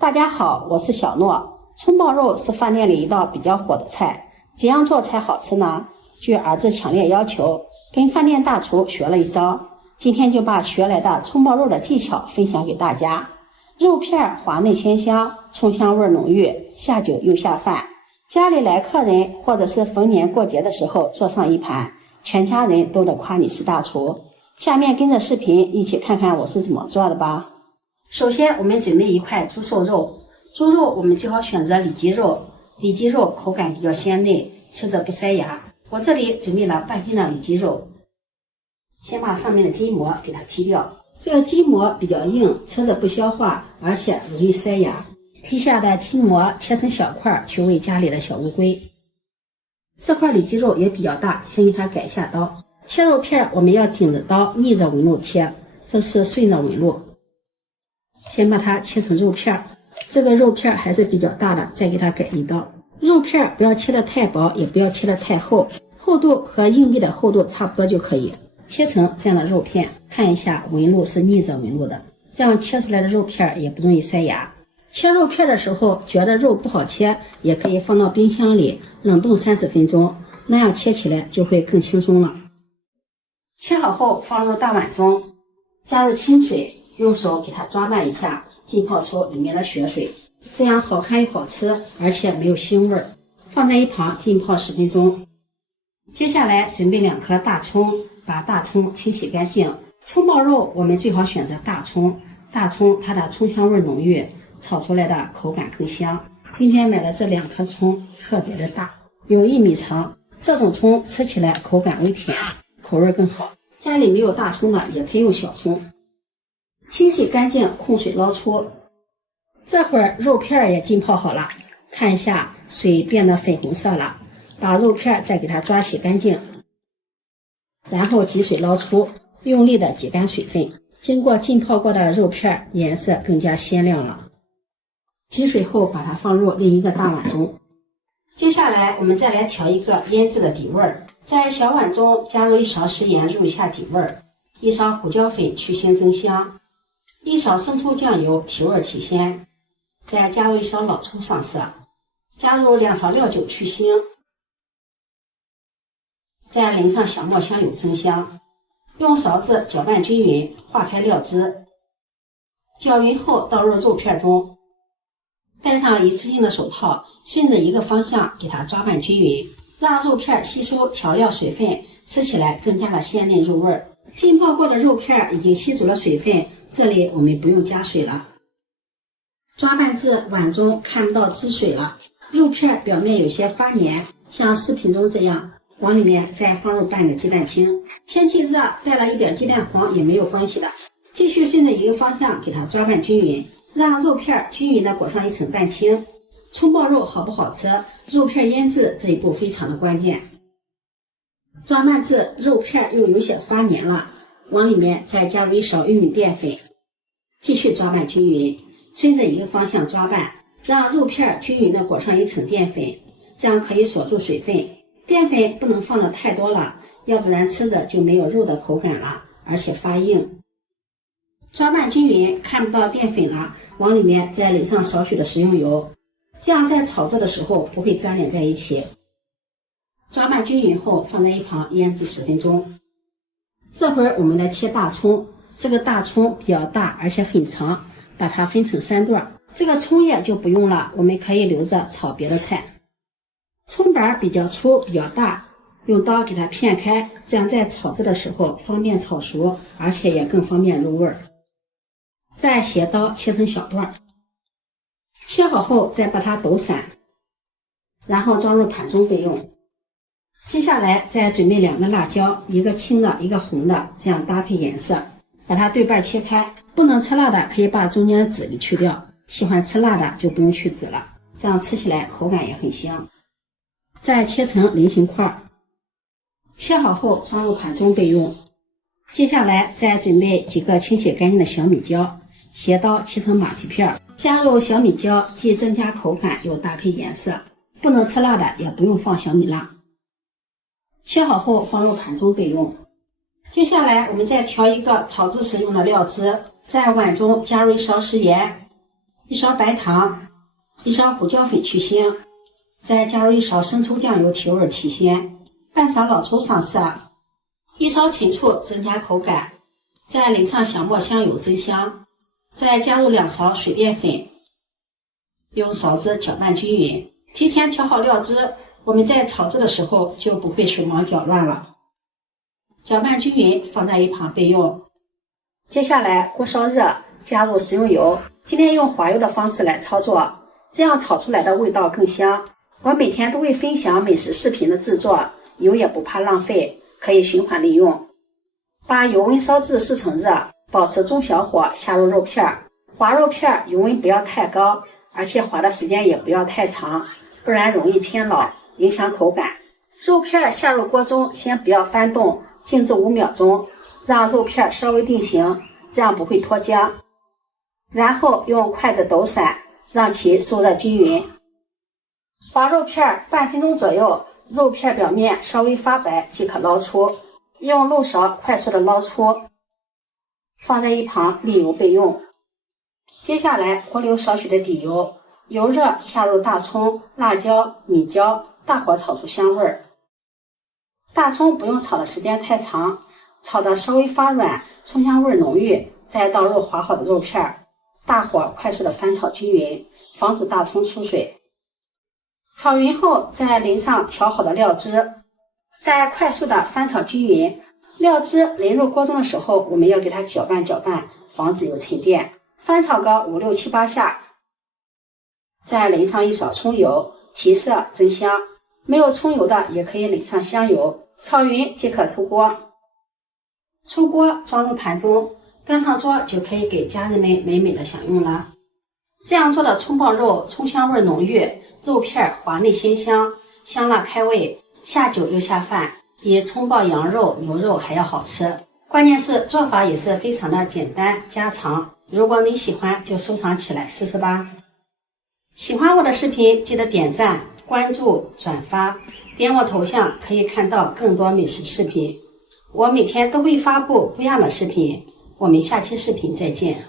大家好，我是小諾。蔥爆肉是飯店裡一道比較火的菜，怎樣做才好吃呢？據兒子強烈要求，跟飯店大廚學了一招，今天就把學來的蔥爆肉的技巧分享給大家。肉片滑嫩鮮香，蔥香味濃郁，下酒又下飯。家裡來客人或者是逢年過節的時候做上一盤，全家人都得誇你是大廚。下面跟着視頻一起看看我是怎麼做的吧。首先我们準備一塊猪瘦肉，豬肉我们最好選擇里脊肉，里脊肉口感比較鮮嫩，吃着不塞牙。我這裡準備了半斤的里脊肉，先把上面的筋膜給它剔掉。這個筋膜比較硬，吃着不消化，而且容易塞牙。剔下的筋膜切成小塊去餵家裡的小烏龜。這塊里脊肉也比較大，先給它改一下刀。切肉片我們要頂着刀逆着紋路切，這是順着紋路。先把它切成肉片，這個肉片還是比较大的，再給它改一刀。肉片不要切得太薄，也不要切得太厚，厚度和硬幣的厚度差不多就可以。切成這樣的肉片，看一下紋路是逆着紋路的，這樣切出來的肉片也不容易塞牙。切肉片的時候覺得肉不好切，也可以放到冰箱裡冷凍30分鐘，那樣切起來就会更輕鬆了。切好後放入大碗中，加入清水，用手給它抓拌一下，浸泡出裡面的血水，這樣好看又好吃，而且沒有腥味兒。放在一旁浸泡10分鐘。接下來準備2顆大蔥，把大蔥清洗乾淨。蔥爆肉我們最好選擇大蔥，大蔥它的蔥香味濃郁，炒出來的口感更香。今天買的這2顆蔥特別的大，有1米長，這種蔥吃起來口感微甜，口味更好。家裡沒有大蔥的也可以用小蔥。清洗乾淨，控水撈出。這會兒肉片也浸泡好了，看一下水變得粉紅色了，把肉片再給它抓洗乾淨，然後擠水撈出，用力的擠乾水分。經過浸泡過的肉片顏色更加鮮亮了。擠水後把它放入另一個大碗中。接下來我們再來調一個醃製的底味，在小碗中加入1勺食鹽入一下底味，1勺胡椒粉去腥增香，1勺生抽醬油提味提鮮，再加入1勺老抽上色，加入2勺料酒去腥，再淋上小磨香油增香，用勺子攪拌均勻，化開料汁，攪勻後倒入肉片中，戴上一次性的手套，順着一個方向給它抓拌均勻，讓肉片吸收調料水分，吃起來更加的鮮嫩入味。浸泡過的肉片已經吸足了水分，這裡我們不用加水了。抓拌至碗中看不到汁水了，肉片表面有些發黏，像視頻中這樣，往裡面再放入半個雞蛋清。天氣熱，帶了一點雞蛋黃也沒有關係的。繼續順着一個方向給它抓拌均勻，讓肉片均勻的裹上一層蛋清。蔥爆肉好不好吃，肉片醃製這一步非常的關鍵。抓拌至肉片又有些發黏了，往裡面再加入1勺玉米澱粉，繼續抓拌均勻，順着一個方向抓拌，讓肉片均勻的裹上一層澱粉，這樣可以鎖住水分。澱粉不能放的太多了，要不然吃着就沒有肉的口感了，而且發硬。抓拌均勻，看不到澱粉了，往裡面再淋上少許的食用油，這樣在炒制的時候不會粘連在一起。抓拌均勻後放在一旁醃製10分鐘。這會兒我們來切大蔥，這個大蔥比較大而且很長，把它分成3段。這個蔥葉就不用了，我們可以留着炒別的菜。蔥瓣比較粗比較大，用刀給它片開，這樣在炒制的時候方便炒熟，而且也更方便入味。再斜刀切成小段，切好後再把它抖散，然後装入盤中備用。接下來再準備2個辣椒，一個青的，一個紅的，這樣搭配顏色。把它對半切開，不能吃辣的可以把中間的籽給去掉，喜歡吃辣的就不用去籽了，這樣吃起來口感也很香。再切成菱形塊，切好後放入盤中備用。接下來再準備幾個清洗乾淨的小米椒，斜刀切成馬蹄片，加入小米椒，既增加口感又搭配顏色。不能吃辣的也不用放小米辣。切好後放入盘中備用。接下来我們再調一個炒制時用的料汁，在碗中加入1勺食鹽， 1勺白糖，1勺胡椒粉去腥，再加入1勺生抽酱油提味提鲜，半勺老抽上色，1勺陈醋增加口感，再淋上小磨香油增香，再加入2勺水淀粉，用勺子搅拌均匀。提前调好料汁，我们在炒制的时候就不会手忙脚乱了。搅拌均匀，放在一旁备用。接下来锅烧热，加入食用油，今天用滑油的方式来操作，这样炒出来的味道更香。我每天都会分享美食视频的制作，油也不怕浪费，可以循环利用。把油温烧至4成热，保持中小火下入肉片，滑肉片油温不要太高，而且滑的时间也不要太长，不然容易偏老，影响口感。肉片下入锅中，先不要翻动，静置5秒钟，让肉片稍微定型，这样不会脱浆。然后用筷子抖散，讓其受熱均匀。滑肉片半分鐘左右，肉片表面稍微發白即可撈出，用漏勺快速的撈出，放在一旁沥油備用。接下來鍋留少許的底油，油熱下入大蔥、辣椒、米椒，大火炒出香味兒。大蔥不用炒的時間太長，炒的稍微發軟，蔥香味濃郁，再倒入滑好的肉片，大火快速的翻炒均勻，防止大蔥出水。炒勻後再淋上調好的料汁，再快速的翻炒均勻。料汁淋入鍋中的時候，我們要給它攪拌攪拌，防止有沉澱。翻炒個5、6、7、8下，再淋上1勺蔥油，提色增香。沒有蔥油的也可以淋上香油，炒勻即可出鍋。出鍋裝入盤中，端上桌就可以給家人們美美的享用了。這樣做的蔥爆肉，蔥香味濃郁，肉片滑嫩鮮香，香辣開胃，下酒又下飯，比蔥爆羊肉、牛肉還要好吃。關鍵是做法也是非常的簡單家常，如果你喜歡就收藏起來試試吧。喜歡我的視頻記得點讚、關注、轉發，點我頭像可以看到更多美食視頻。我每天都會發布不一樣的視頻，我們下期視頻再見。